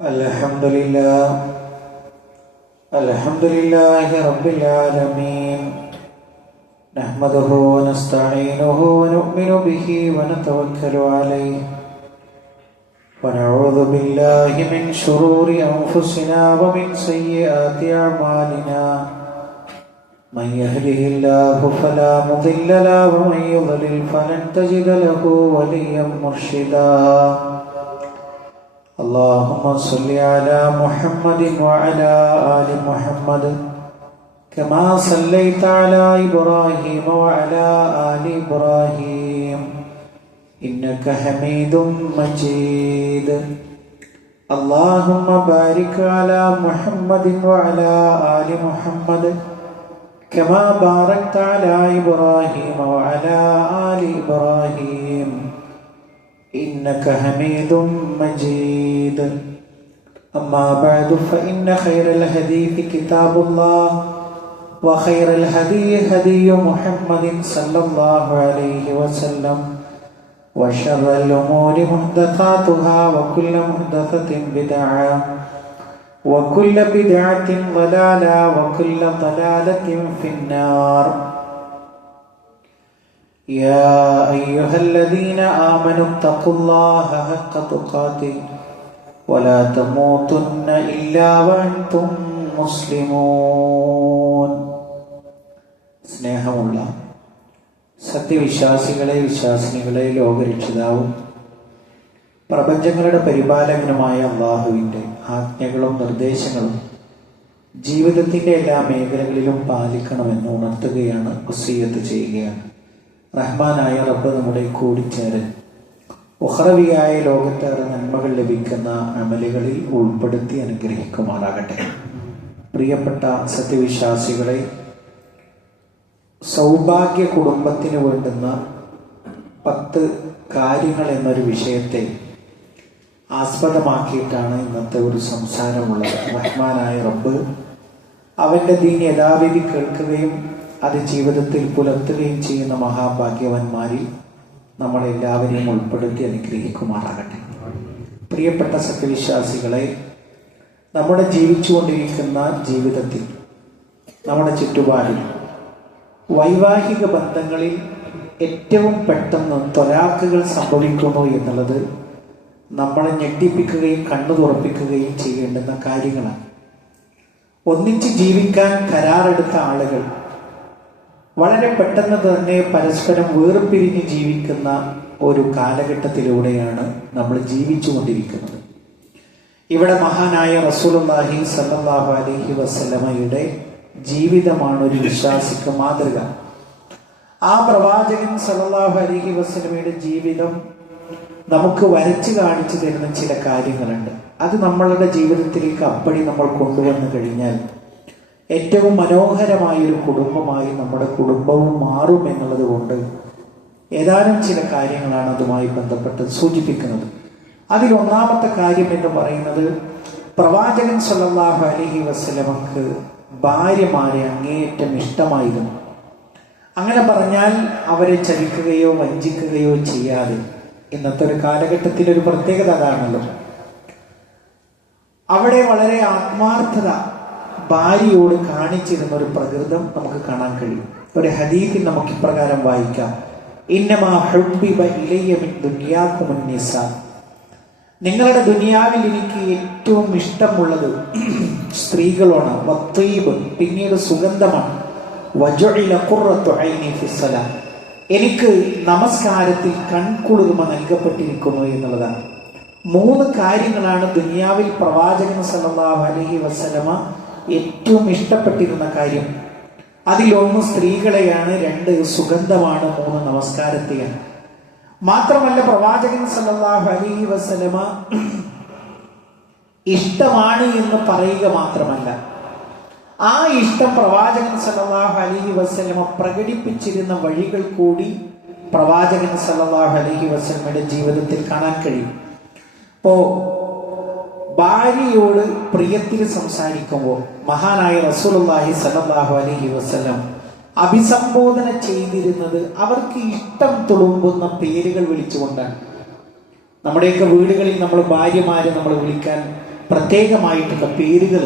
الحمد لله رب العالمين نحمده ونستعينه ونؤمن به ونتوكل عليه ونعوذ بالله من شرور أنفسنا ومن سيئات أعمالنا من يهده الله فلا مضل له ومن يضلل فلن تجد له وليا مرشدا اللهم صل على محمد وعلى آل محمد كما صليت على إبراهيم وعلى آل إبراهيم إنك حميد مجيد اللهم بارك على محمد وعلى آل محمد كما باركت على إبراهيم وعلى آل إبراهيم إنك حميد مجيد أما بعد فإن خير الحديث كتاب الله وخير الهدي هدي محمد صلى الله عليه وسلم وشر الأمور محدثاتها وكل محدثة بدعة وكل بدعة ضلالة وكل ضلالة في النار يا أيها الذين آمنوا اتقوا الله حق تقاته ولا تموتن إلا وأنتم مسلمون സ്നേഹമുള്ള സത്യവിശ്വാസികളെ വിശ്വാസിനികളെ ലോകരക്ഷിതാവും പ്രപഞ്ചങ്ങളുടെ പരിപാലകനുമായ അല്ലാഹുവിൻ്റെ ആജ്ഞകളും നിർദ്ദേശങ്ങളും ജീവിതത്തിൻ്റെ എല്ലാ മേഖലകളിലും പാലിക്കണമെന്ന് ഉണർത്തുകയാണ്, വസിയ്യത്ത് ചെയ്യുകയാണ്. റഹ്മാനായ റബ്ബ് നമ്മുടെ കൂടിച്ചേരൽ ഉഖ്റവിയായ ലോകത്തേറെ നന്മകൾ ലഭിക്കുന്ന അമലുകളിൽ ഉൾപ്പെടുത്തി അനുഗ്രഹിക്കുമാറാകട്ടെ. പ്രിയപ്പെട്ട സത്യവിശ്വാസികളെ, സൗഭാഗ്യ കുടുംബത്തിന് വേണ്ടുന്ന 10 കാര്യങ്ങൾ എന്നൊരു വിഷയത്തെ ആസ്പദമാക്കിയിട്ടാണ് ഇന്നത്തെ ഒരു സംസാരമുള്ളത്. റഹ്മാനായ റബ്ബ് അവൻ്റെ ദീൻ യഥാവിധി കേൾക്കുകയും അത് ജീവിതത്തിൽ പുലർത്തുകയും ചെയ്യുന്ന മഹാഭാഗ്യവാന്മാരിൽ നമ്മളെല്ലാവരെയും ഉൾപ്പെടുത്തി അനുഗ്രഹിക്കുമാറാകട്ടെ. പ്രിയപ്പെട്ട സത്യവിശ്വാസികളെ, നമ്മുടെ ജീവിച്ചുകൊണ്ടിരിക്കുന്ന ജീവിതത്തിൽ, നമ്മുടെ ചുറ്റുപാടിൽ വൈവാഹിക ബന്ധങ്ങളിൽ ഏറ്റവും പെട്ടെന്ന് ത്വലാഖുകൾ സംഭവിക്കുന്നു എന്നുള്ളത് നമ്മളെ ഞെട്ടിപ്പിക്കുകയും കണ്ണു തുറപ്പിക്കുകയും ചെയ്യേണ്ടുന്ന കാര്യങ്ങളാണ്. ഒന്നിച്ച് ജീവിക്കാൻ കരാറെടുത്ത ആളുകൾ വളരെ പെട്ടെന്ന് തന്നെ പരസ്പരം വേർപിരിഞ്ഞ് ജീവിക്കുന്ന ഒരു കാലഘട്ടത്തിലൂടെയാണ് നമ്മൾ ജീവിച്ചുകൊണ്ടിരിക്കുന്നത്. ഇവിടെ മഹാനായ റസൂലുള്ളാഹി സ്വല്ലല്ലാഹു അലൈഹി വസല്ലമയുടെ ജീവിതമാണ് ഒരു വിശ്വാസിക്ക് മാതൃക. ആ പ്രവാചകൻ സ്വല്ലല്ലാഹു അലൈഹി വസല്ലമയുടെ ജീവിതം നമുക്ക് വരച്ചു കാണിച്ചു തരുന്ന ചില കാര്യങ്ങളുണ്ട്. അത് നമ്മളുടെ ജീവിതത്തിലേക്ക് അപ്പടി നമ്മൾ കൊണ്ടുവന്നു കഴിഞ്ഞാൽ ഏറ്റവും മനോഹരമായൊരു കുടുംബമായി നമ്മുടെ കുടുംബവും മാറും എന്നുള്ളത് കൊണ്ട് ഏതാനും ചില കാര്യങ്ങളാണ് അതുമായി ബന്ധപ്പെട്ട് സൂചിപ്പിക്കുന്നത്. അതിൽ ഒന്നാമത്തെ കാര്യം എന്ന് പറയുന്നത്, പ്രവാചകൻ സ്വല്ലല്ലാഹു അലൈഹി വസല്ലമക്ക് ഭാര്യമാരെ അങ്ങേയറ്റം ഇഷ്ടമായിരുന്നു. അങ്ങനെ പറഞ്ഞാൽ അവരെ ചതിക്കുകയോ വഞ്ചിക്കുകയോ ചെയ്യാതെ, ഇന്നത്തെ ഒരു കാലഘട്ടത്തിൽ ഒരു പ്രത്യേകത അതാണല്ലോ, അവിടെ വളരെ ആത്മാർത്ഥത ഭാര്യയോട് കാണിച്ചിരുന്ന ഒരു പ്രകൃതം നമുക്ക് കാണാൻ കഴിയും. ഒരു ഹദീസിൽ നമുക്ക് ഇപ്രകാരം വായിക്കാം: ഇന്നമാ ഹുബ്ബിബ ഇലയ്യ മിൻ ദുനിയാകുമുൻ നിസാ, നിങ്ങളുടെ ദുനിയാവിൽ എനിക്ക് ഏറ്റവും ഇഷ്ടമുള്ളത് സ്ത്രീകളാണ്. വത്തീബ്, പിന്നീട് സുഗന്ധമാണ്. വജുഇല ഖുർറത്തു ഐനി ഫിസ്സലാ, എനിക്ക് നമസ്കാരത്തിൽ കൺകുളിർമ നൽകപ്പെട്ടിരിക്കുന്നു എന്നുള്ളതാണ്. 3 കാര്യങ്ങളാണ് ദുനിയാവിൽ പ്രവാചകൻ സല്ലല്ലാഹു അലൈഹി വസല്ലമ ഏറ്റവും ഇഷ്ടപ്പെട്ടിരുന്ന കാര്യം. അതിലൊന്ന് സ്ത്രീകളെയാണ്, 2 സുഗന്ധമാണ്, 3 നമസ്കാരത്തെയാണ്. മാത്രമല്ല പ്രവാചകൻ സല്ലല്ലാഹു അലൈഹി വസല്ലമ ഇഷ്ടമാണ് എന്ന് പറയുക മാത്രമല്ല, ആ ഇഷ്ടം പ്രവാചകൻ സല്ലല്ലാഹു അലൈഹി വസല്ലമ പ്രകടിപ്പിച്ചിരുന്ന വഴികൾ കൂടി പ്രവാചകൻ സല്ലല്ലാഹു അലൈഹി വസല്ലമയുടെ ജീവിതത്തിൽ കാണാൻ കഴിയും. ഇപ്പോ ഭാര്യയോട് പ്രിയത്തിൽ സംസാരിക്കുമ്പോൾ മഹാനായ റസൂലുള്ളാഹി സ്വല്ലല്ലാഹു അലൈഹി വസല്ലം അഭിസംബോധന ചെയ്തിരുന്നത് അവർക്ക് ഇഷ്ടം തുളുമ്പുന്ന പേരുകൾ വിളിച്ചുകൊണ്ടാണ്. നമ്മുടെയൊക്കെ വീടുകളിൽ നമ്മൾ ഭാര്യമാരെ നമ്മൾ വിളിക്കാൻ പ്രത്യേകമായിട്ടുള്ള പേരുകൾ.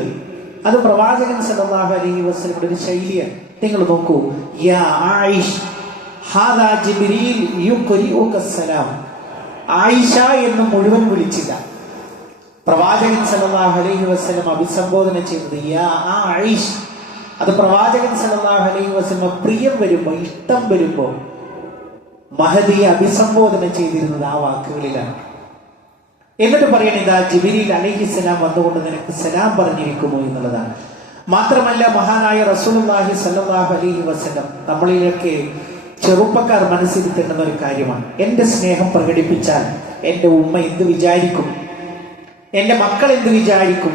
അത് പ്രവാചകൻ സല്ലല്ലാഹു അലൈഹി വസല്ലമയുടെ ഒരു ശൈലിയാണ്. നിങ്ങൾ നോക്കൂ, യാ ആയിഷ് ഹാദാ ജിബ്രീൽ യുഖ്രിഉക സലാം. ആയിഷ എന്ന് മുഴുവൻ വിളിച്ചില്ല. പ്രവാചകൻ സല്ലല്ലാഹു അലൈഹി വസല്ലം അഭിസംബോധന ചെയ്തത് യാ ആയിഷ്. അത് പ്രവാചകൻ സല്ലല്ലാഹു അലൈഹി വസല്ലം പ്രിയം വരുമ്പോ, ഇഷ്ടം വരുമ്പോ മഹദിയെ അഭിസംബോധന ചെയ്തിരുന്നത് ആ വാക്കുകളിലാണ്. എന്നിട്ട് പറയണ ഇതാ ജിബ്രീൽ അലൈഹിസ്സലാം വന്നുകൊണ്ട് നിനക്ക് സലാം പറഞ്ഞിരിക്കുമോ എന്നുള്ളതാണ്. മാത്രമല്ല മഹാനായ റസൂലുള്ളാഹി സ്വല്ലല്ലാഹു അലൈഹി വസല്ലം നമ്മളിലൊക്കെ ചെറുപ്പക്കാർ മനസ്സിരുത്തേണ്ടുന്ന ഒരു കാര്യമാണ്. എന്റെ സ്നേഹം പ്രകടിപ്പിച്ചാൽ എന്റെ ഉമ്മ എന്ത് വിചാരിക്കും, എന്റെ മക്കൾ എന്ത് വിചാരിക്കും,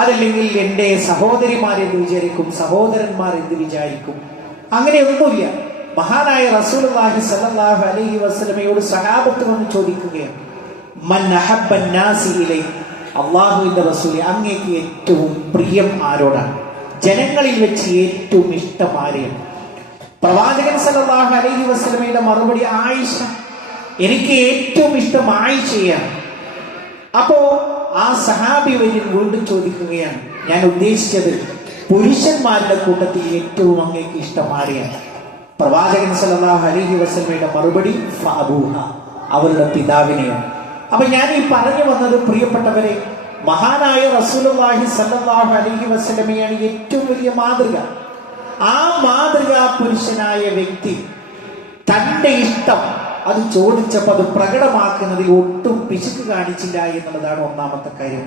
അതല്ലെങ്കിൽ എന്റെ സഹോദരിമാർ എന്ത് വിചാരിക്കും, സഹോദരന്മാർ എന്ത് വിചാരിക്കും. അങ്ങനെയൊന്നുമില്ല. മഹാനായ റസൂലുള്ളാഹി സ്വല്ലല്ലാഹു അലൈഹി വസല്ലമയോട് സഹാബത്ത് വന്ന് ചോദിക്കുകയാണ്, മൻ അഹബ്ബൻ നാസി ഇലൈ, അല്ലാഹുവിന്റെ റസൂലേ അങ്ങേക്ക് ഏറ്റവും പ്രിയം ആരോടാണ്, ജനങ്ങളിൽ വെച്ച് ഏറ്റവും ഇഷ്ടം ആരെയാണ്? പ്രവാചകൻ സല്ലല്ലാഹു അലൈഹി വസല്ലമയുടെ മറുപടി ആയിഷ, എനിക്ക് ഏറ്റവും ഇഷ്ടം ആയിഷയാണ്. അപ്പോ ആ സഹാബി വീണ്ടും ചോദിക്കുകയാണ്, ഞാൻ ഉദ്ദേശിച്ചത് പുരുഷന്മാരുടെ കൂട്ടത്തിൽ ഏറ്റവും അങ്ങേക്ക് ഇഷ്ടം ആരെയാണ്? പ്രവാചകൻ സല്ലല്ലാഹു അലൈഹി വസല്ലമയുടെ മറുപടി ഫഅബൂഹ, അവരുടെ പിതാവിനെയാണ്. അപ്പൊ ഞാൻ ഈ പറഞ്ഞു വന്നത് പ്രിയപ്പെട്ടവരെ, മഹാനായ റസൂലുള്ളാഹി സ്വല്ലല്ലാഹു അലൈഹി വസല്ലമയാണ് ഏറ്റവും വലിയ മാതൃക. ആ മാതൃകാ പുരുഷനായ വ്യക്തി തന്റെ ഇഷ്ടം അത് ചോദിച്ചപ്പോൾ അത് പ്രകടമാക്കുന്നതിൽ ഒട്ടും പിശുക്ക് കാണിച്ചില്ല എന്നുള്ളതാണ് ഒന്നാമത്തെ കാര്യം.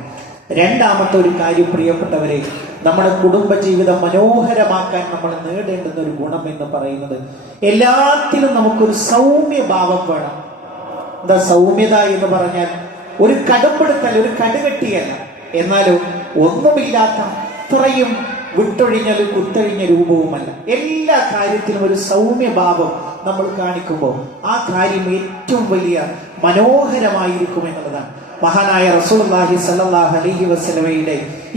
രണ്ടാമത്തെ ഒരു കാര്യം പ്രിയപ്പെട്ടവരെ, നമ്മുടെ കുടുംബജീവിതം മനോഹരമാക്കാൻ നമ്മൾ നേടേണ്ടുന്ന ഒരു ഗുണം എന്ന് പറയുന്നത്, എല്ലാത്തിലും നമുക്കൊരു സൗമ്യഭാവം വേണം. എന്താ സൗമ്യത എന്ന് പറഞ്ഞാൽ? ഒരു കടുംപിടുത്തൽ, ഒരു കടുകെട്ടിയല്ല, എന്നാലും ഒന്നുമില്ലാത്ത അത്രയും വിട്ടൊഴിഞ്ഞ കുത്തൊഴിഞ്ഞ രൂപവുമല്ല. എല്ലാ കാര്യത്തിലും ഒരു സൗമ്യഭാവം നമ്മൾ കാണിക്കുമ്പോൾ ആ കാര്യം ഏറ്റവും വലിയ മനോഹരമായിരിക്കും എന്നുള്ളതാണ്. മഹാനായ റസൂലുള്ളാഹി സ്വല്ലല്ലാഹു അലൈഹി വസല്ലമയുടെ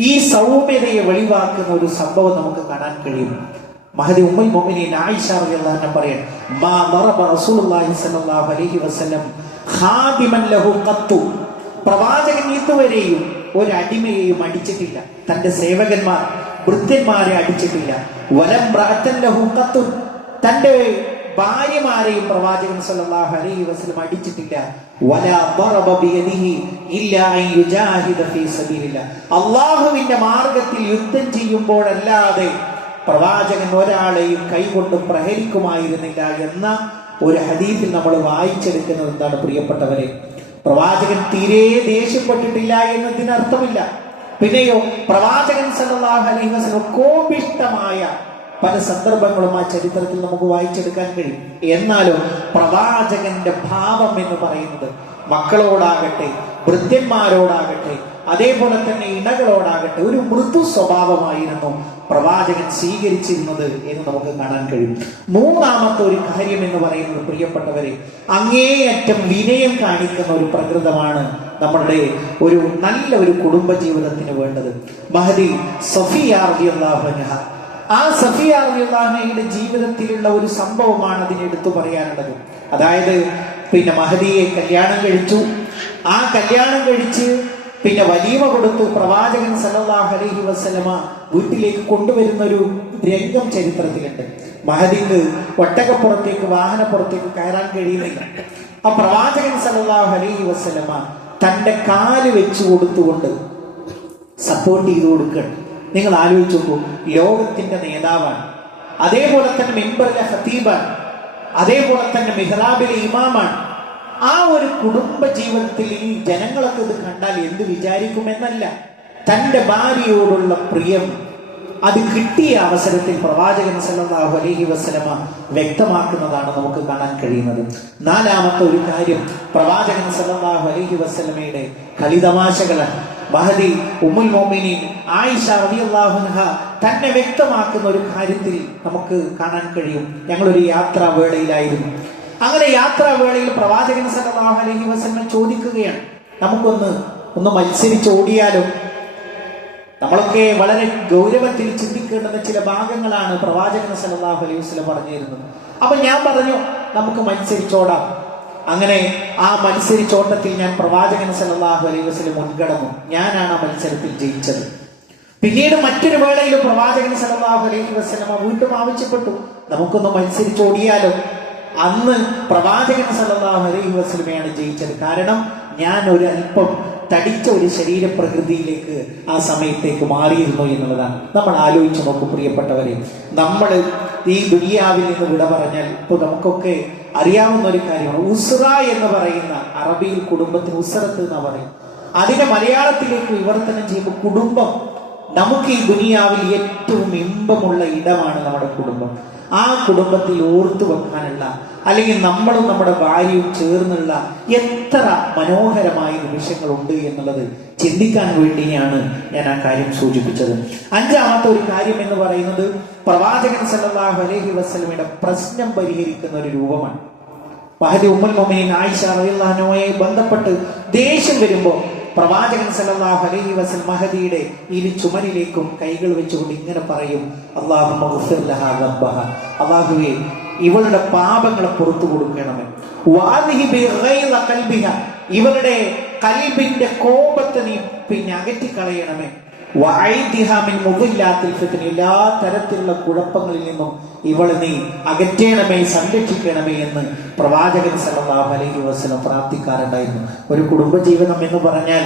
ഈ സൗമ്യതയെ വെളിവാക്കുന്ന ഒരു സംഭവം നമുക്ക് കാണാൻ കഴിയും. മഹദി ഉമ്മുൽ മുഅ്മിനീൻ ആയിഷ റളിയല്ലാഹു അൻഹ പറയാണ്, മാ ദറബ റസൂലുള്ളാഹി സ്വല്ലല്ലാഹു അലൈഹി വസല്ലം ഖാദിമൻ ലഹു ഖത്തു. പ്രവാചകൻ ഇതുവരെയും ഒരു അടിമയെയും അടിച്ചിട്ടില്ല, തന്റെ സേവകന്മാർ ഭൃത്യന്മാരെ അടിച്ചിട്ടില്ല. വലം റഅതൻ ലഹു ഖത്തു, തന്റെ ഭാര്യമാരെയും പ്രവാചകൻ സല്ലല്ലാഹു അലൈഹി വസല്ലം അടിച്ചിട്ടില്ല. വലാ ദറബ ബിയദിഹി ഇല്ലാ അൻ യുജാഹിദ ഫീ സബീലില്ലാഹ്, അല്ലാഹുവിന്റെ മാർഗ്ഗത്തിൽ യുദ്ധം ചെയ്യുമ്പോഴല്ലാതെ പ്രവാചകൻ ഒരാളെയും കൈകൊണ്ട് പ്രഹരിക്കുമായിരുന്നില്ല എന്ന ഒരു ഹദീസിൽ നമ്മൾ വായിച്ചെടുക്കുന്നത് എന്താണ് പ്രിയപ്പെട്ടവരെ? പ്രവാചകൻ തീരെ ദേഷ്യപ്പെട്ടിട്ടില്ല എന്നതിനർത്ഥമില്ല. പിന്നെയോ പ്രവാചകൻ സല്ലല്ലാഹു അലൈഹി വസല്ലം കോപിഷ്ഠമായ പല സന്ദർഭങ്ങളും ആ ചരിത്രത്തിൽ നമുക്ക് വായിച്ചെടുക്കാൻ കഴിയും. എന്നാലും പ്രവാചകന്റെ ഭാവം എന്ന് പറയുന്നത് മക്കളോടാകട്ടെ, ഭൃത്യന്മാരോടാകട്ടെ, അതേപോലെ തന്നെ ഇണകളോടാകട്ടെ ഒരു മൃദു സ്വഭാവമായിരുന്നു പ്രവാചകൻ സ്വീകരിച്ചിരുന്നത് എന്ന് നമുക്ക് കാണാൻ കഴിയും. മൂന്നാമത്തെ ഒരു കാര്യം എന്ന് പറയുന്നത് പ്രിയപ്പെട്ടവരെ, അങ്ങേയറ്റം വിനയം കാണിക്കുന്ന ഒരു പ്രകൃതമാണ് നമ്മുടെ ഒരു നല്ല ഒരു കുടുംബ ജീവിതത്തിന് വേണ്ടത്. മഹദി സഫിയ റളിയല്ലാഹു അൻഹ, ആ സഫിയ റളിയല്ലാഹു അൻഹയുടെ ജീവിതത്തിലുള്ള ഒരു സംഭവമാണ് അതിനെടുത്തു പറയാനുള്ളത്. അതായത് മഹദിയെ കല്യാണം കഴിച്ചു. ആ കല്യാണം കഴിച്ച് വലീമ കൊടുത്തു. പ്രവാചകൻ സല്ലല്ലാഹു അലൈഹി വസല്ലമ വീട്ടിലേക്ക് കൊണ്ടുവരുന്ന ഒരു രംഗം ചരിത്രത്തിലുണ്ട്. മഹദിക്ക് ഒട്ടകപ്പുറത്തേക്ക്, വാഹനപ്പുറത്തേക്ക് കയറാൻ കഴിയുന്നില്ല. ആ പ്രവാചകൻ സല്ലല്ലാഹു അലൈഹി വസല്ലമ തന്റെ കാല് വെച്ചു കൊടുത്തുകൊണ്ട് സപ്പോർട്ട് ചെയ്തു കൊടുക്കുകയാണ്. നിങ്ങൾ ആലോചിച്ചു നോക്കൂ, ലോകത്തിന്റെ നേതാവാണ്, അതേപോലെ തന്നെ മിമ്പറിലെ ഖതീബാണ്, അതേപോലെ തന്നെ മിഹ്റാബിലെ ഇമാമാണ്. ആ ഒരു കുടുംബ ജീവിതത്തിൽ ഈ ജനങ്ങളൊക്കെ ഇത് കണ്ടാൽ എന്ത് വിചാരിക്കുമെന്നല്ല, തന്റെ ഭാര്യയോടുള്ള പ്രിയം അത് കിട്ടിയ അവസരത്തിൽ പ്രവാചകൻ സല്ലല്ലാഹു അലൈഹി വസല്ലമ വ്യക്തമാക്കുന്നതാണ് നമുക്ക് കാണാൻ കഴിയുന്നത്. നാലാമത്തെ ഒരു കാര്യം, പ്രവാചകൻ സല്ലല്ലാഹു അലൈഹി വസല്ലമയുടെ കളിതമാശകളാണ്. മഹദി ഉമ്മുൽ മുഅ്മിനീൻ ആയിഷ റളിയല്ലാഹു അൻഹ തന്നെ വ്യക്തമാക്കുന്ന ഒരു കാര്യത്തിൽ നമുക്ക് കാണാൻ കഴിയും. ഞങ്ങളൊരു യാത്രാവേളയിലായിരുന്നു. അങ്ങനെ യാത്രാവേളയിൽ പ്രവാചകൻ സല്ലല്ലാഹു അലൈഹി വസല്ലം ചോദിക്കുകയാണ്, നമുക്കൊന്ന് മത്സരിച്ച് ഓടിയാലോ? നമ്മളൊക്കെ വളരെ ഗൗരവത്തിൽ ചിന്തിക്കേണ്ടുന്ന ചില ഭാഗങ്ങളാണ് പ്രവാചകൻ സല്ലല്ലാഹു അലൈഹി വസല്ലം പറഞ്ഞിരുന്നത്. അപ്പൊ ഞാൻ പറഞ്ഞു, നമുക്ക് മത്സരിച്ചോടാം. അങ്ങനെ ആ മത്സരിച്ചോട്ടത്തിൽ ഞാൻ പ്രവാചകൻ സല്ലല്ലാഹു അലൈഹി വസല്ലം മുൻകടന്നു. ഞാനാണ് ആ മത്സരത്തിൽ ജയിച്ചത്. പിന്നീട് മറ്റൊരു വേളയിലും പ്രവാചകൻ സല്ലല്ലാഹു അലൈഹി വസല്ലം വീണ്ടും ആവശ്യപ്പെട്ടു, നമുക്കൊന്ന് മത്സരിച്ചോടിയാലോ. അന്ന് പ്രവാചകൻ സല്ലല്ലാഹു അലൈഹി വസല്ലമയാണ് ജയിച്ചത്. കാരണം ഞാൻ ഒരു അല്പം തടിച്ച ഒരു ശരീരപ്രകൃതിയിലേക്ക് ആ സമയത്തേക്ക് മാറിയിരുന്നു എന്നുള്ളതാണ്. നമ്മൾ ആലോചിച്ച് നോക്കും പ്രിയപ്പെട്ടവരെ, നമ്മൾ ഈ ദുനിയാവിൽ നിന്ന് വിട പറഞ്ഞാൽ ഇപ്പൊ നമുക്കൊക്കെ അറിയാവുന്ന ഒരു കാര്യമാണ്. ഉസ്റ എന്ന് പറയുന്ന അറബിയിൽ കുടുംബത്തിന് ഉസ്റത്ത് എന്ന് പറയും. അതിന്റെ മലയാളത്തിലേക്ക് വിവർത്തനം ചെയ്യുമ്പോൾ കുടുംബം. നമുക്ക് ഈ ദുനിയാവിൽ ഏറ്റവും ഇമ്പമുള്ള ഇടമാണ് നമ്മുടെ കുടുംബം. ആ കുടുംബത്തിൽ ഓർത്തു വെക്കാനുള്ള, അല്ലെങ്കിൽ നമ്മളും നമ്മുടെ ഭാര്യയും ചേർന്നുള്ള എത്ര മനോഹരമായ നിമിഷങ്ങളുണ്ട് എന്നുള്ളത് ചിന്തിക്കാൻ വേണ്ടിയാണ് ഞാൻ ആ കാര്യം സൂചിപ്പിച്ചത്. അഞ്ചാമത്തെ ഒരു കാര്യം എന്ന് പറയുന്നത് പ്രവാചകൻ സല്ലല്ലാഹു അലൈഹി വസല്ലമയുടെ പ്രശ്നം പരിഹരിക്കുന്ന ഒരു രൂപമാണ്. മഹദി ഉമ്മുൽ മുഅ്മിനീൻ ആയിഷ റളിയല്ലാഹു അൻഹയെ ബന്ധപ്പെട്ട് ദേഷ്യം വരുമ്പോൾ പ്രവാചകൻ സല്ലല്ലാഹു അലൈഹി വസല്ലം മഹദിയുടെ ഇരു ചുമരിലേക്കും കൈകൾ വെച്ചുകൊണ്ട് ഇങ്ങനെ പറയും, അല്ലാഹുമ്മ ഗ്ഫിർ ലഹാ ദബ്ബഹ, അല്ലാഹുവേ ഇവളുടെ പാപങ്ങളെ പുറത്തു കൊടുക്കണമേ. വാദിഹി ബിഗൈള ഖൽബിഹ, ഇവളുടെ കൽബിന്റെ കോപത്തെ നീ പിന്നെ അകറ്റിക്കളയണമേ. വഅയ്ദിഹാ മിൻ മുദില്ലാത്തിൽ ഫിത്ന, എല്ലാ തരത്തിലുള്ള കുഴപ്പങ്ങളിൽ നിന്നും ഇവളെ നീ അകറ്റണമേ, സംരക്ഷിക്കണമേ എന്ന് പ്രവാചകൻ സല്ലല്ലാഹു അലൈഹി വസല്ലം പ്രാർത്ഥിക്കാറുണ്ടായിരുന്നു. ഒരു കുടുംബജീവിതം എന്ന് പറഞ്ഞാൽ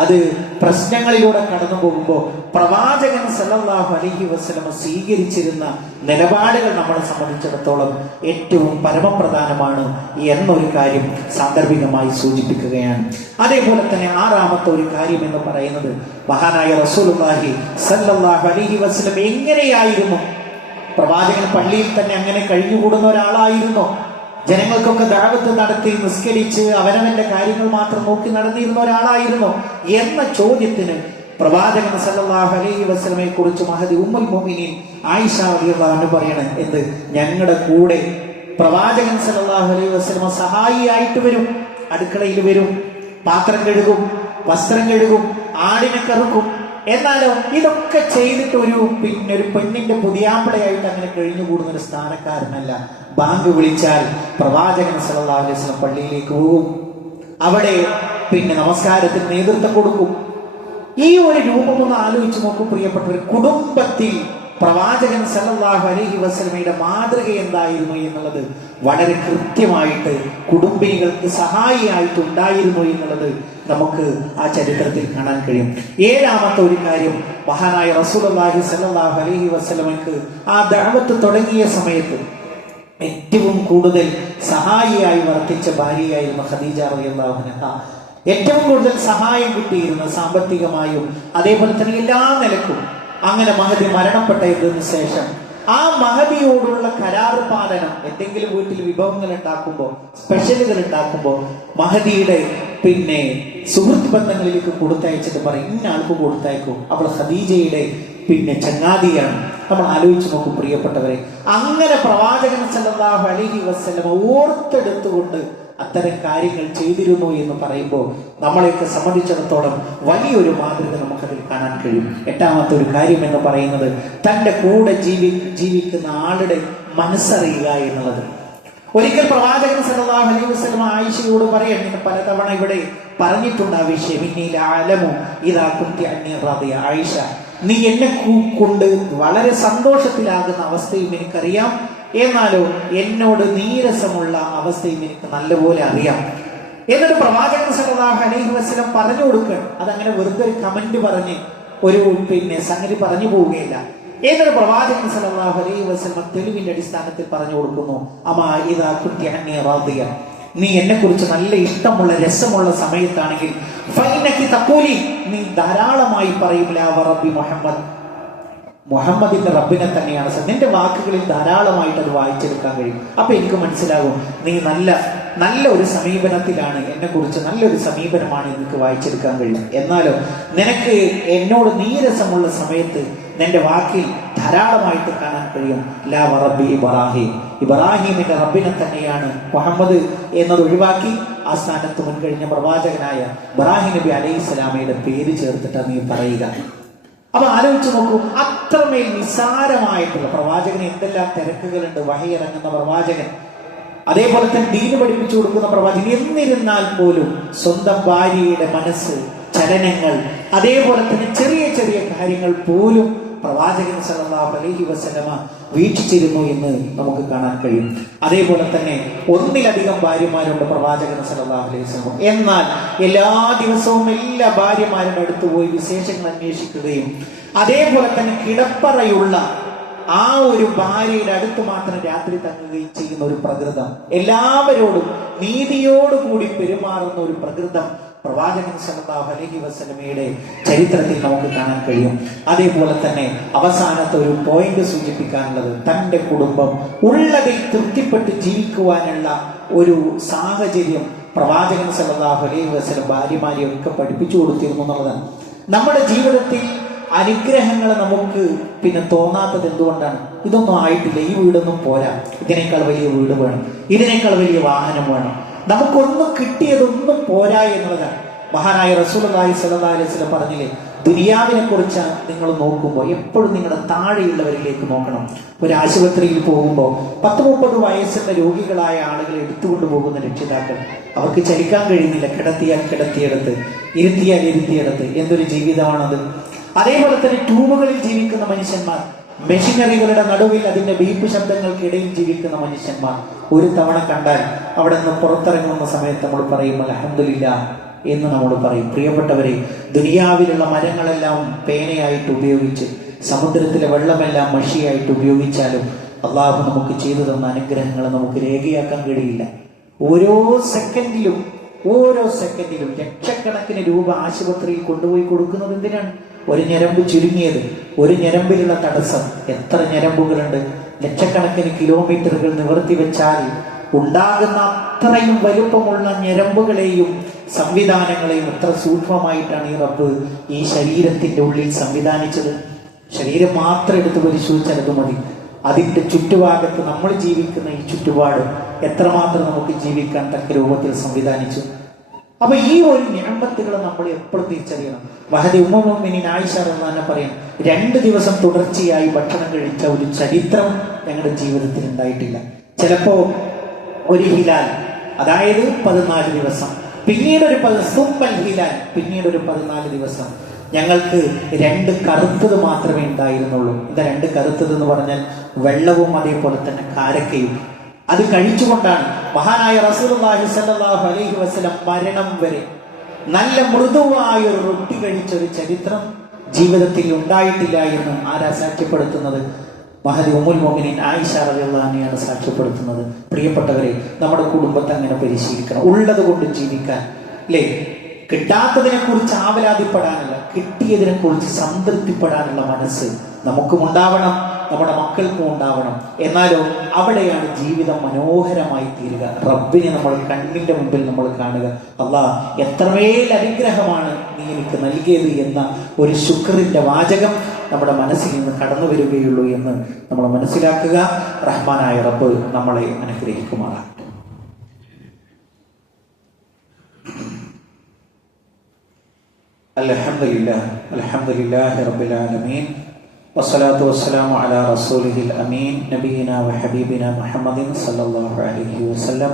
അത് പ്രശ്നങ്ങളിലൂടെ കടന്നു പോകുമ്പോൾ പ്രവാചകൻ സല്ലല്ലാഹു അലൈഹി വസല്ലം സ്വീകരിച്ചിരുന്ന നിലപാടുകൾ നമ്മളെ സംബന്ധിച്ചിടത്തോളം ഏറ്റവും പരമപ്രധാനമാണ് എന്നൊരു കാര്യം സാന്ദർഭികമായി സൂചിപ്പിക്കുകയാണ്. അതേപോലെ തന്നെ ആറാമത്തെ ഒരു കാര്യം എന്ന് പറയുന്നത് മഹാനായ റസൂലുള്ളാഹി സല്ലല്ലാഹു അലൈഹി വസല്ലം എങ്ങനെയായിരുന്നു. പ്രവാചകൻ പള്ളിയിൽ തന്നെ അങ്ങനെ കഴിഞ്ഞുകൂടുന്ന ഒരാളായിരുന്നു. ജനങ്ങൾക്കൊക്കെ ദഅവത്ത് നടത്തി നിസ്കരിച്ച് അവനവന്റെ കാര്യങ്ങൾ മാത്രം നോക്കി നടന്നിരുന്ന ഒരാളായിരുന്നു എന്ന ചോദ്യത്തിന് പ്രവാചകൻ സല്ലല്ലാഹു അലൈഹി വസല്ലമയെ കുറിച്ച് മഹദി ഉമ്മുൽ മുഅ്മിനീൻ ആയിഷ റളിയല്ലാഹു അൻഹ പറയണം, എന്ത്, ഞങ്ങളുടെ കൂടെ പ്രവാചകൻ സല്ലല്ലാഹു അലൈഹി വസല്ലമ സഹായിയായിട്ട് വരും, അടുക്കളയിൽ വരും, പാത്രം കഴുകും, വസ്ത്രം കഴുകും, ആടിനെ കറുക്കും. എന്നാലോ ഇതൊക്കെ ചെയ്തിട്ട് ഒരു പെണ്ണിന്റെ പുതിയാപ്പിളയായിട്ട് അങ്ങനെ കഴിഞ്ഞുകൂടുന്ന ഒരു സ്ഥാനക്കാരനല്ല. ബാങ്ക് വിളിച്ചാൽ പ്രവാചകൻ സല്ലല്ലാഹു അലൈഹി വസല്ലം പള്ളിയിലേക്ക് പോകും, അവിടെ നമസ്കാരത്തിന് നേതൃത്വം കൊടുക്കും. ഈ ഒരു രൂപം ഒന്ന് ആലോചിച്ച് നോക്കും പ്രിയപ്പെട്ടവർ. കുടുംബത്തിൽ പ്രവാചകൻ സല്ലല്ലാഹു അലൈഹി വസല്ലമയുടെ മാതൃക എന്തായിരുന്നു എന്നുള്ളത് വളരെ കൃത്യമായിട്ട് കുടുംബിനികൾക്ക് സഹായിയായിട്ട് ഉണ്ടായിരുന്നു എന്നുള്ളത് നമുക്ക് ആ ചരിത്രത്തിൽ കാണാൻ കഴിയും. ഏഴാമത്തെ ഒരു കാര്യം, മഹാനായ റസൂലുള്ളാഹി സ്വല്ലല്ലാഹു അലൈഹി വസല്ലമയ്ക്ക് ആ ദഅവത്ത് തുടങ്ങിയ സമയത്ത് ഏറ്റവും കൂടുതൽ സഹായിയായി വർത്തിച്ച ഭാര്യയായിരുന്നു ഖദീജ റളിയല്ലാഹു അൻഹ. ഏറ്റവും കൂടുതൽ സഹായം കിട്ടിയിരുന്ന സാമ്പത്തികമായും അതേപോലെ തന്നെ എല്ലാ നിലക്കും. അങ്ങനെ മഹദി മരണപ്പെട്ടതിന് ശേഷം ആ മഹദിയോടുള്ള കരാറ് പാലനം, എന്തെങ്കിലും വീട്ടിൽ വിഭവങ്ങൾ ഉണ്ടാക്കുമ്പോൾ, സ്പെഷ്യലുകൾ ഉണ്ടാക്കുമ്പോൾ മഹദിയുടെ സുഹൃത്ത് ബന്ധങ്ങളിലേക്ക് കൊടുത്തയച്ചിട്ട് പറയും, ഇന്ന ആൾക്ക് കൊടുത്തയക്കും, അവൾ ഖദീജയുടെ ചങ്ങാതിയാണ്. നമ്മൾ ആലോചിച്ച് നോക്കും പ്രിയപ്പെട്ടവരെ. അങ്ങനെ പ്രവാചകൻ സല്ലല്ലാഹു അലൈഹി വസല്ലം ഓർത്തെടുത്തുകൊണ്ട് അത്തരം കാര്യങ്ങൾ ചെയ്തിരുന്നു എന്ന് പറയുമ്പോൾ നമ്മളെയൊക്കെ സംബന്ധിച്ചിടത്തോളം വലിയൊരു മാതൃക നമുക്കതിൽ കാണാൻ കഴിയും. എട്ടാമത്തെ ഒരു കാര്യം എന്ന് പറയുന്നത് തൻ്റെ കൂടെ ജീവിക്കുന്ന ആളുടെ മനസ്സറിയുക എന്നുള്ളത്. ഒരിക്കൽ പ്രവാചകൻ സല്ലല്ലാഹു അലൈഹി വസല്ലം ആയിഷയോട് പറയാൻ, ഞാൻ പലതവണ ഇവിടെ പറഞ്ഞിട്ടുണ്ട് ആ വിഷയം, ആയിഷ, നീ എന്നെ കൊണ്ട് വളരെ സന്തോഷത്തിലാകുന്ന അവസ്ഥയും എനിക്കറിയാം, എന്നാലോ എന്നോട് നീരസമുള്ള അവസ്ഥയും എനിക്ക് നല്ലപോലെ അറിയാം. എന്നിട്ട് പ്രവാചകൻ സല്ലല്ലാഹു അലൈഹി വസല്ലം പറഞ്ഞു കൊടുക്കണം. അതങ്ങനെ വെറുതെ ഒരു കമന്റ് പറഞ്ഞ് ഒരു സംഗതി പറഞ്ഞു പോവുകയില്ല. എന്നിട്ട് പ്രവാചകൻ സല്ലല്ലാഹു അലൈഹി വസല്ലം തെളിവിന്റെ അടിസ്ഥാനത്തിൽ പറഞ്ഞു കൊടുക്കുന്നു, അമാ ഇദാ കുന്തി അന്നി റാദിയ, നീ എന്നെ കുറിച്ച് നല്ല ഇഷ്ടമുള്ള രസമുള്ള സമയത്താണെങ്കിൽ ഫൈനകി തഖൂലി, നീ ധാരാളമായി പറയും ലാ റബ്ബി മുഹമ്മദ്, മുഹമ്മദിന്റെ റബ്ബിനെ തന്നെയാണ്. നിന്റെ വാക്കുകളിൽ ധാരാളമായിട്ട് അത് വായിച്ചെടുക്കാൻ കഴിയും. അപ്പൊ എനിക്ക് മനസ്സിലാകും നീ നല്ല ഒരു സമീപനത്തിലാണ്, എന്നെ കുറിച്ച് നല്ലൊരു സമീപനമാണ് എനിക്ക് വായിച്ചെടുക്കാൻ കഴിയും. എന്നാലും നിനക്ക് എന്നോട് നീരസമുള്ള സമയത്ത് നിന്റെ വാക്കിൽ ധാരാളമായിട്ട് കാണാൻ കഴിയും ലാ റബ്ബി ഇബ്രാഹിം, ഇബ്രാഹിമിന്റെ റബ്ബിനെ തന്നെയാണ് മുഹമ്മദ് എന്നത് ഒഴിവാക്കി ആ സ്ഥാനത്ത് മുൻകഴിഞ്ഞ പ്രവാചകനായ ഇബ്രാഹിം നബി അലൈഹിസ്സലാമയുടെ പേര് ചേർത്തിട്ട് നീ പറയുക. അപ്പൊ ആലോചിച്ച് നോക്കൂ, അത്രമേൽ നിസ്സാരമായിട്ടുള്ള പ്രവാചകന് എന്തെല്ലാം തിരക്കുകളുണ്ട്. വഹി ഇറങ്ങുന്ന പ്രവാചകൻ, അതേപോലെ തന്നെ ദീന് പഠിപ്പിച്ചു കൊടുക്കുന്ന പ്രവാചകൻ. എന്നിരുന്നാൽ പോലും സ്വന്തം ഭാര്യയുടെ മനസ്സ്, ചലനങ്ങൾ, അതേപോലെ തന്നെ ചെറിയ ചെറിയ കാര്യങ്ങൾ പോലും പ്രവാചകൻ സല്ലല്ലാഹു അലൈഹി വസല്ലമ വീക്ഷിച്ചിരുന്നു എന്ന് നമുക്ക് കാണാൻ കഴിയും. അതേപോലെ തന്നെ ഒന്നിലധികം ഭാര്യമാരുണ്ട് പ്രവാചകൻ സല്ലല്ലാഹു അലൈഹി വസല്ലമ. എന്നാൽ എല്ലാ ദിവസവും എല്ലാ ഭാര്യമാരുടെ അടുത്ത് പോയി വിശേഷങ്ങൾ അന്വേഷിക്കുകയും അതേപോലെ തന്നെ കിടപ്പറയുള്ള ആ ഒരു ഭാര്യയുടെ അടുത്ത് മാത്രം രാത്രി തങ്ങുകയും ചെയ്യുന്ന ഒരു പ്രകൃതം, എല്ലാവരോടും നീതിയോടുകൂടി പെരുമാറുന്ന ഒരു പ്രകൃതം പ്രവാചകൻ സല്ലല്ലാഹു അലൈഹി വസല്ലമയുടെ ചരിത്രത്തിൽ നമുക്ക് കാണാൻ കഴിയും. അതേപോലെ തന്നെ അവസാനത്തെ ഒരു പോയിന്റ് സൂചിപ്പിക്കാനുള്ളത്, തന്റെ കുടുംബം ഉള്ളതിൽ തൃപ്തിപ്പെട്ട് ജീവിക്കുവാനുള്ള ഒരു സാഹചര്യം പ്രവാചകൻ സല്ലല്ലാഹു അലൈഹി വസല്ലം ഭാര്യമാരെ ഒക്കെ പഠിപ്പിച്ചു കൊടുത്തിരുന്നു എന്നുള്ളതാണ്. നമ്മുടെ ജീവിതത്തിൽ അനുഗ്രഹങ്ങൾ നമുക്ക് തോന്നാത്തത് എന്തുകൊണ്ടാണ്? ഇതൊന്നും ആയിട്ടില്ല, ഈ വീടൊന്നും പോരാ, ഇതിനേക്കാൾ വലിയ വീട് വേണം, ഇതിനേക്കാൾ വലിയ വാഹനം വേണം, നമുക്കൊന്നും കിട്ടിയതൊന്നും പോരാ എന്നുള്ളതാണ്. മഹാനായ റസൂലുള്ളാഹി സ്വല്ലല്ലാഹു അലൈഹി വസല്ലം പറഞ്ഞില്ലേ, ദുനിയാവിനെ കുറിച്ച് നിങ്ങൾ നോക്കുമ്പോൾ എപ്പോഴും നിങ്ങളുടെ താഴെയുള്ളവരിലേക്ക് നോക്കണം. ഒരു ആശുപത്രിയിൽ പോകുമ്പോൾ 10-30 വയസ്സുള്ള രോഗികളായ ആളുകളെ എടുത്തുകൊണ്ട് പോകുന്ന രക്ഷിതാക്കൾ, അവർക്ക് ചലിക്കാൻ കഴിയുന്നില്ല, കിടത്തിയാൽ കിടത്തിയെടുത്ത്, ഇരുത്തിയാൽ ഇരുത്തിയെടുത്ത്, എന്തൊരു ജീവിതമാണത്. അതേപോലെ തന്നെ ട്യൂബുകളിൽ ജീവിക്കുന്ന മനുഷ്യന്മാർ, മെഷീനറികളുടെ നടുവിൽ അതിന്റെ ബീപ്പ് ശബ്ദങ്ങൾക്കിടയിൽ ജീവിക്കുന്ന മനുഷ്യന്മാർ, ഒരു തവണ കണ്ടാൽ അവിടെ നിന്ന് പുറത്തിറങ്ങുന്ന സമയത്ത് നമ്മൾ പറയും അൽഹംദുലില്ലാഹ് എന്ന് നമ്മൾ പറയും. പ്രിയപ്പെട്ടവരെ, ദുനിയാവിലുള്ള മരങ്ങളെല്ലാം പേനയായിട്ട് ഉപയോഗിച്ച്, സമുദ്രത്തിലെ വെള്ളമെല്ലാം മഷിയായിട്ട് ഉപയോഗിച്ചാലും അള്ളാഹു നമുക്ക് ചെയ്തു തന്ന അനുഗ്രഹങ്ങൾ നമുക്ക് രേഖയാക്കാൻ കഴിയില്ല. ഓരോ സെക്കൻഡിലും ലക്ഷക്കണക്കിന് രൂപ ആശുപത്രിയിൽ കൊണ്ടുപോയി കൊടുക്കുന്നത് എന്തിനാണ്? ഒരു ഞരമ്പ് ചുരുങ്ങിയത്, ഒരു ഞരമ്പിലുള്ള തടസ്സം, എത്ര ഞരമ്പുകളുണ്ട്? ലക്ഷക്കണക്കിന് കിലോമീറ്ററുകൾ നിവർത്തി വെച്ചാൽ ഉണ്ടാകുന്ന അത്രയും വലുപ്പമുള്ള ഞരമ്പുകളെയും സംവിധാനങ്ങളെയും എത്ര സൂക്ഷ്മമായിട്ടാണ് ഈ റബ്ബ് ഈ ശരീരത്തിന്റെ ഉള്ളിൽ സംവിധാനിച്ചത്. ശരീരം മാത്രം എടുത്ത് പരിശോധിച്ചാൽ അത് മതി. അതിന്റെ ചുറ്റുഭാഗത്ത് നമ്മൾ ജീവിക്കുന്ന ഈ ചുറ്റുപാട് എത്രമാത്രം നമുക്ക് ജീവിക്കാൻ തക്ക രൂപത്തിൽ സംവിധാനിച്ചു. അപ്പൊ ഈ ഒരു നിഅമത്തുകൾ നമ്മൾ എപ്പോഴും തിരിച്ചറിയണം. വഹദി ഉമ്മുൽ മുഅ്മിനീൻ ആയിഷ റളിയല്ലാഹു പറയാം, 2 ദിവസം തുടർച്ചയായി ഭക്ഷണം കഴിച്ച ഒരു ചരിത്രം ഞങ്ങളുടെ ജീവിതത്തിൽ ഉണ്ടായിട്ടില്ല. ചിലപ്പോ ഒരു ഹിലാൽ, അതായത് 14 ദിവസം, പിന്നീട് ഒരു ഹിലാൽ, പിന്നീട് ഒരു 14 ദിവസം ഞങ്ങൾക്ക് 2 കറുത്തത് മാത്രമേ ഉണ്ടായിരുന്നുള്ളൂ. എന്താ 2 കറുത്തത് എന്ന് പറഞ്ഞാൽ? വെള്ളവും അതേപോലെ തന്നെ കാരക്കയും. അത് കഴിച്ചുകൊണ്ടാണ് മഹാനായ റസൂലുള്ളാഹി സ്വല്ലല്ലാഹു അലൈഹി വസല്ലം മരണം വരെ നല്ല മൃദുവായ ഒരു റൊട്ടി കഴിച്ച ഒരു ചരിത്രം ജീവിതത്തിൽ ഉണ്ടായിട്ടില്ല എന്ന് ആരാ സാക്ഷ്യപ്പെടുത്തുന്നത്? മഹദി ഉമ്മുൽ മുഅ്മിനീൻ ആയിഷ റളിയല്ലാഹു അൻഹയാണ് സാക്ഷ്യപ്പെടുത്തുന്നത്. പ്രിയപ്പെട്ടവരെ, നമ്മുടെ കുടുംബത്തെ അങ്ങനെ പരിശീലിക്കണം. ഉള്ളത് കൊണ്ട് ജീവിക്കാൻ, അല്ലേ? കിട്ടാത്തതിനെ കുറിച്ച് ആവലാതിപ്പെടാനല്ല, കിട്ടിയതിനെ കുറിച്ച് സംതൃപ്തിപ്പെടാനുള്ള മനസ്സ് നമുക്കും ഉണ്ടാവണം, നമ്മുടെ മക്കൾക്കും ഉണ്ടാവണം. എന്നാലോ അവിടെയാണ് ജീവിതം മനോഹരമായി തീരുക. റബ്ബിനെ നമ്മൾ കണ്ണിന്റെ മുമ്പിൽ നമ്മൾ കാണുക. അല്ലാഹ്, എത്രമേൽ അനുഗ്രഹമാണ് നീ എനിക്ക് നൽകിയത് എന്ന ഒരു ശുക്രിന്റെ വാചകം നമ്മുടെ മനസ്സിൽ നിന്ന് കടന്നു വരികയുള്ളൂ എന്ന് നമ്മൾ മനസ്സിലാക്കുക. റഹ്മാനായ റബ്ബ് നമ്മളെ അനുഗ്രഹിക്കുമാറാകട്ടെ. അൽഹംദുലില്ലാഹി റബ്ബിൽ ആലമീൻ വസ്സലാത്തു വസ്സലാമു അലാ റസൂലിഹിൽ അമീൻ നബിയിനാ വഹബീബിനാ മുഹമ്മദിൻ സല്ലല്ലാഹു അലൈഹി വസല്ലം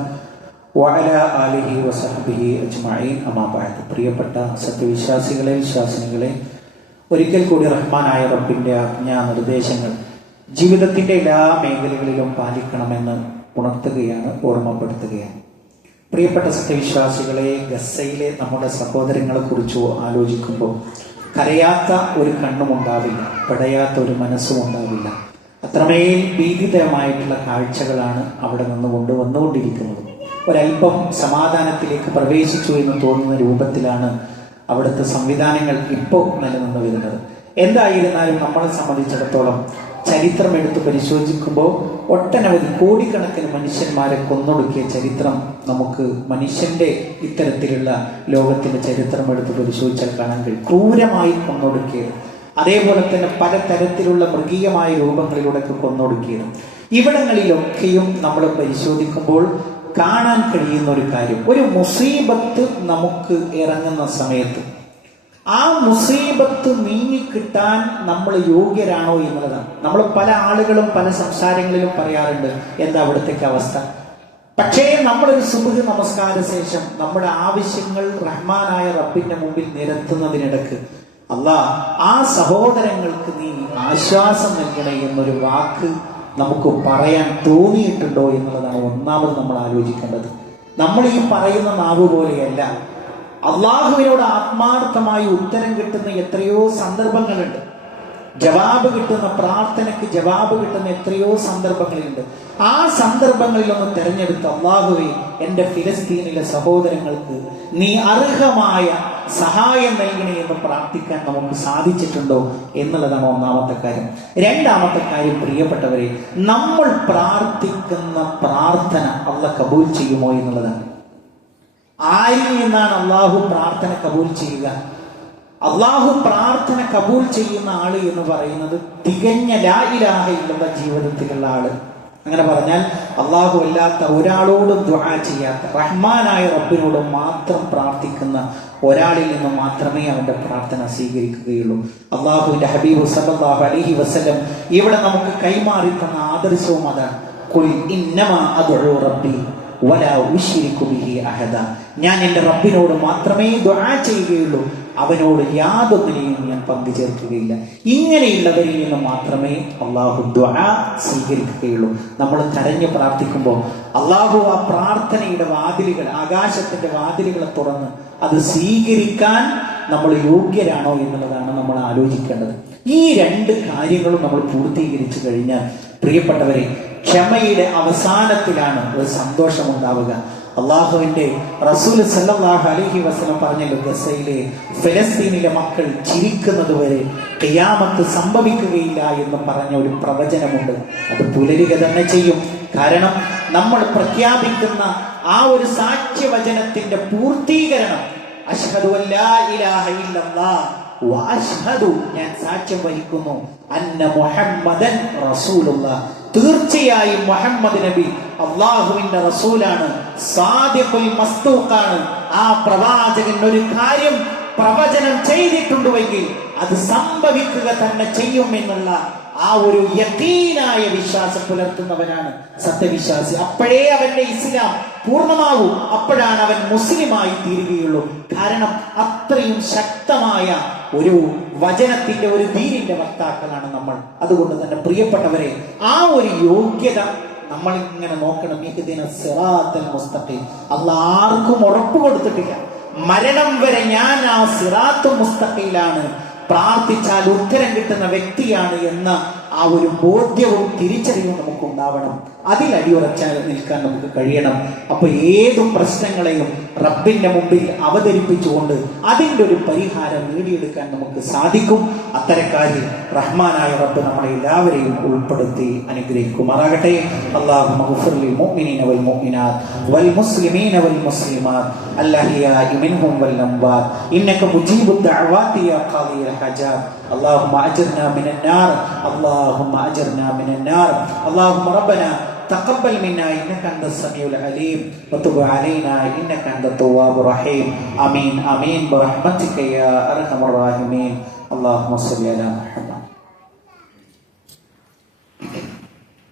വഅലാ ആലിഹി വസഹ്ബിഹി അജ്മഈൻ. അമ്മാ ബഅദ്. പ്രിയപ്പെട്ട സത്യവിശ്വാസികളെ, വിശ്വാസിനികളെ, ഒരിക്കൽ കൂടി റഹ്മാനായ റബ്ബിന്റെ ആജ്ഞാ നിർദ്ദേശങ്ങൾ ജീവിതത്തിന്റെ എല്ലാ മേഖലകളിലും പാലിക്കണമെന്ന് ഉണർത്തുകയാണ്, ഓർമ്മപ്പെടുത്തുകയാണ്. പ്രിയപ്പെട്ട സത്യവിശ്വാസികളെ, ഗസയിലെ നമ്മുടെ സഹോദരങ്ങളെ കുറിച്ച് ആലോചിക്കുമ്പോൾ കരയാത്ത ഒരു കണ്ണും ഉണ്ടാവില്ല, പെടയാത്ത ഒരു മനസ്സും ഉണ്ടാവില്ല. അത്രമേൽ ഭീതിതമായിട്ടുള്ള കാഴ്ചകളാണ് അവിടെ നിന്ന് വന്നുകൊണ്ടിരിക്കുന്നത്. ഒരല്പം സമാധാനത്തിലേക്ക് പ്രവേശിച്ചു എന്ന് തോന്നുന്ന രൂപത്തിലാണ് അവിടുത്തെ സംവിധാനങ്ങൾ ഇപ്പോൾ നിലനിന്ന് വരുന്നത്. എന്തായിരുന്നാലും നമ്മളെ സംബന്ധിച്ചിടത്തോളം ചരിത്രം എടുത്ത് പരിശോധിക്കുമ്പോൾ ഒട്ടനവധി കോടിക്കണക്കിന് മനുഷ്യന്മാരെ കൊന്നൊടുക്കിയ ചരിത്രം നമുക്ക് മനുഷ്യന്റെ ഇത്തരത്തിലുള്ള ലോകത്തിന്റെ ചരിത്രം എടുത്ത് പരിശോധിച്ചാൽ കാണാൻ കഴിയും. ക്രൂരമായി കൊന്നൊടുക്കിയത്, അതേപോലെ തന്നെ പലതരത്തിലുള്ള മൃഗീയമായ രൂപങ്ങളിലൂടെയൊക്കെ കൊന്നൊടുക്കിയത്. ഇവിടങ്ങളിലൊക്കെയും നമ്മൾ പരിശോധിക്കുമ്പോൾ കാണാൻ കഴിയുന്ന ഒരു കാര്യം, ഒരു മുസീബത്ത് നമുക്ക് ഇറങ്ങുന്ന സമയത്ത് ആ മുസീബത്ത് നീങ്ങിക്കിട്ടാൻ നമ്മൾ യോഗ്യരാണോ എന്നുള്ളതാണ്. നമ്മൾ പല ആളുകളും പല സംസാരങ്ങളിലും പറയാറുണ്ട്, എന്താ അവിടുത്തേക്ക് അവസ്ഥ, പക്ഷേ നമ്മളൊരു സുബ്ഹ് നമസ്കാര ശേഷം നമ്മുടെ ആവശ്യങ്ങൾ റഹ്മാനായ റബ്ബിന്റെ മുമ്പിൽ നിരത്തുന്നതിനിടക്ക് അല്ലാഹ് ആ സഹോദരങ്ങൾക്ക് നീ ആശ്വാസം നൽകണേ എന്നൊരു വാക്ക് നമുക്ക് പറയാൻ തോന്നിയിട്ടുണ്ടോ എന്നുള്ളതാണ് ഒന്നാമത് നമ്മൾ ആലോചിക്കേണ്ടത്. നമ്മൾ ഈ പറയുന്ന നാവ് പോലെയല്ല. അള്ളാഹുവിനോട് ആത്മാർത്ഥമായി ഉത്തരം കിട്ടുന്ന എത്രയോ സന്ദർഭങ്ങളുണ്ട്. ജവാബ് കിട്ടുന്ന പ്രാർത്ഥനയ്ക്ക് ജവാബ് കിട്ടുന്ന എത്രയോ സന്ദർഭങ്ങളുണ്ട്. ആ സന്ദർഭങ്ങളിലൊന്ന് തെരഞ്ഞെടുത്ത് അള്ളാഹുവേ, എൻ്റെ ഫിലിസ്തീനിലെ സഹോദരങ്ങൾക്ക് നീ അർഹമായ സഹായം നൽകണേ എന്ന് പ്രാർത്ഥിക്കാൻ നമുക്ക് സാധിച്ചിട്ടുണ്ടോ എന്നുള്ളതാണ് ഒന്നാമത്തെ കാര്യം. രണ്ടാമത്തെ കാര്യം, പ്രിയപ്പെട്ടവരെ, നമ്മൾ പ്രാർത്ഥിക്കുന്ന പ്രാർത്ഥന അള്ളാഹ് കബൂൽ ചെയ്യുമോ എന്നുള്ളതാണ്. ആരിൽ നിന്നാണ് അള്ളാഹു പ്രാർത്ഥന കബൂൽ ചെയ്യുക? അള്ളാഹു പ്രാർത്ഥന കബൂൽ ചെയ്യുന്ന ആള് എന്ന് പറയുന്നത് തികഞ്ഞ ലാ ഇലാഹ ഇല്ലല്ലാഹ് ജീവിതത്തിലുള്ള ആള്. അങ്ങനെ പറഞ്ഞാൽ അള്ളാഹു അല്ലാത്ത ഒരാളോടും ദുആ ചെയ്യാത്ത, റഹ്മാനായ റബ്ബിനോട് മാത്രം പ്രാർത്ഥിക്കുന്ന ഒരാളിൽ നിന്ന് മാത്രമേ അവന്റെ പ്രാർത്ഥന സ്വീകരിക്കുകയുള്ളൂ. അള്ളാഹുവിന്റെ ഹബീബ് സല്ലല്ലാഹു അലൈഹി വസല്ലം ഇവിടെ നമുക്ക് കൈമാറി തന്ന ആദർശവും അതാണ്. ഖുൽ ഇന്നമാ അദ്ഉ റബ്ബി വലാ ഉശ്രികു ബിഹി അഹദ. ഞാൻ എൻ്റെ റബ്ബിനോട് മാത്രമേ ദുആ ചെയ്യുകയുള്ളൂ, അവനോട് യാതൊന്നിനെയും ഞാൻ പങ്കുചേർക്കുകയില്ല. ഇങ്ങനെയുള്ളവരിൽ നിന്ന് മാത്രമേ അള്ളാഹു ദുആ സ്വീകരിക്കുകയുള്ളൂ. നമ്മൾ കരഞ്ഞ് പ്രാർത്ഥിക്കുമ്പോൾ അള്ളാഹു ആ പ്രാർത്ഥനയുടെ വാതിലുകൾ, ആകാശത്തിന്റെ വാതിലുകളെ തുറന്ന് അത് സ്വീകരിക്കാൻ നമ്മൾ യോഗ്യരാണോ എന്നുള്ളതാണ് നമ്മൾ ആലോചിക്കേണ്ടത്. ഈ രണ്ട് കാര്യങ്ങളും നമ്മൾ പൂർത്തീകരിച്ചു കഴിഞ്ഞാൽ, പ്രിയപ്പെട്ടവരെ, ക്ഷമയുടെ അവസാനത്തിലാണ് ഒരു സന്തോഷമുണ്ടാവുക. അള്ളാഹുവിന്റെ റസൂൽ സല്ലല്ലാഹു അലൈഹി വസല്ലം പറഞ്ഞല്ലോ, ഗസയിലെ ഫലസ്തീനിലെ മക്കൾ ചിരിക്കുന്നത് വരെ ഖിയാമത്ത് സംഭവിക്കുകയില്ല എന്ന് പറഞ്ഞ ഒരു പ്രവചനമുണ്ട്. അത് പുലരുക തന്നെ ചെയ്യും. കാരണം നമ്മൾ പ്രഖ്യാപിക്കുന്ന ആ ഒരു സാക്ഷ്യവചനത്തിന്റെ പൂർത്തീകരണം, അശ്ഹദു അല്ലാ ഇലാഹ ഇല്ലല്ലാഹ് വ അശ്ഹദു, ഞാൻ സാക്ഷ്യം വഹിക്കുന്നു, അന്ന മുഹമ്മദൻ റസൂലുള്ളാഹ്, തീർച്ചയായും മുഹമ്മദ് നബി അള്ളാഹുവിന്റെ റസൂലാണ്, സാദിഖുൽ മസ്ദൂഖാണ്. ആ പ്രവാചകൻ ഒരു കാര്യം പ്രവചനം ചെയ്തിട്ടുണ്ടെങ്കിൽ അത് സംഭവിക്കുക തന്നെ ചെയ്യും എന്നുള്ള ആ ഒരു യഖീനായ വിശ്വാസം പുലർത്തുന്നവനാണ് സത്യവിശ്വാസി. അപ്പോഴേ അവന്റെ ഇസ്ലാം പൂർണ്ണമാകും, അപ്പോഴാണ് അവൻ മുസ്ലിമായി തീരുകയുള്ളൂ. കാരണം അത്രയും ശക്തമായ ഒരു വചനത്തിന്റെ, ഒരു ദീനിന്റെ വക്താക്കളാണ് നമ്മൾ. അതുകൊണ്ട് തന്നെ പ്രിയപ്പെട്ടവരെ, ആ ഒരു യോഗ്യത നമ്മൾ ഇങ്ങനെ നോക്കണം. ഇഹ്ദിന സിറാത്തൽ മുസ്തഖീം. അല്ലാഹ് ആർക്കും ഉറപ്പ് കൊടുത്തിട്ടില്ല, മരണം വരെ ഞാൻ ആ സിറാത്തുൽ മുസ്തഖീലാണ്, പ്രാർത്ഥിച്ചാൽ ഉത്തരം കിട്ടുന്ന വ്യക്തിയാണ് എന്ന ആ ഒരു ബോധ്യവും തിരിച്ചറിവും നമുക്ക് ഉണ്ടാവണം. അതിൽ അടിയുറച്ചാൽ നിൽക്കാൻ നമുക്ക് കഴിയണം. അപ്പൊ ഏതു പ്രശ്നങ്ങളെയും റബ്ബിന്റെ മുമ്പിൽ അവതരിപ്പിച്ചുകൊണ്ട് അതിൻ്റെ ഒരു പരിഹാരം നേടിയെടുക്കാൻ നമുക്ക് സാധിക്കും. അത്തരക്കാരിൽ റഹ്മാനായ റബ്ബ് നമ്മളെ എല്ലാവരെയും ഉൾപ്പെടുത്തി അനുഗ്രഹിക്കുമാറാകട്ടെ. അല്ലാഹുമ്മ ഗ്ഫിർ ലിൽ മുഅ്മിനീന വൽ മുഅ്മിനാത്ത് വൽ മുസ്ലിമീന വൽ മുസ്ലിമാത്ത് അൽഅഹ്യാഇ മിൻഹും വൽ അംവാത്ത് ഇന്നക മുജീബുദ് ദഅവാതി യാ ഖാദിയൽ ഹജാത്ത്. اللهم أجرنا من النار، اللهم أجرنا من النار. اللهم ربنا تقبل منا إنك أنت السميع العليم وتب علينا إنك أنت التواب الرحيم. آمين آمين برحمتك يا أرحم الراحمين. اللهم صل على محمد.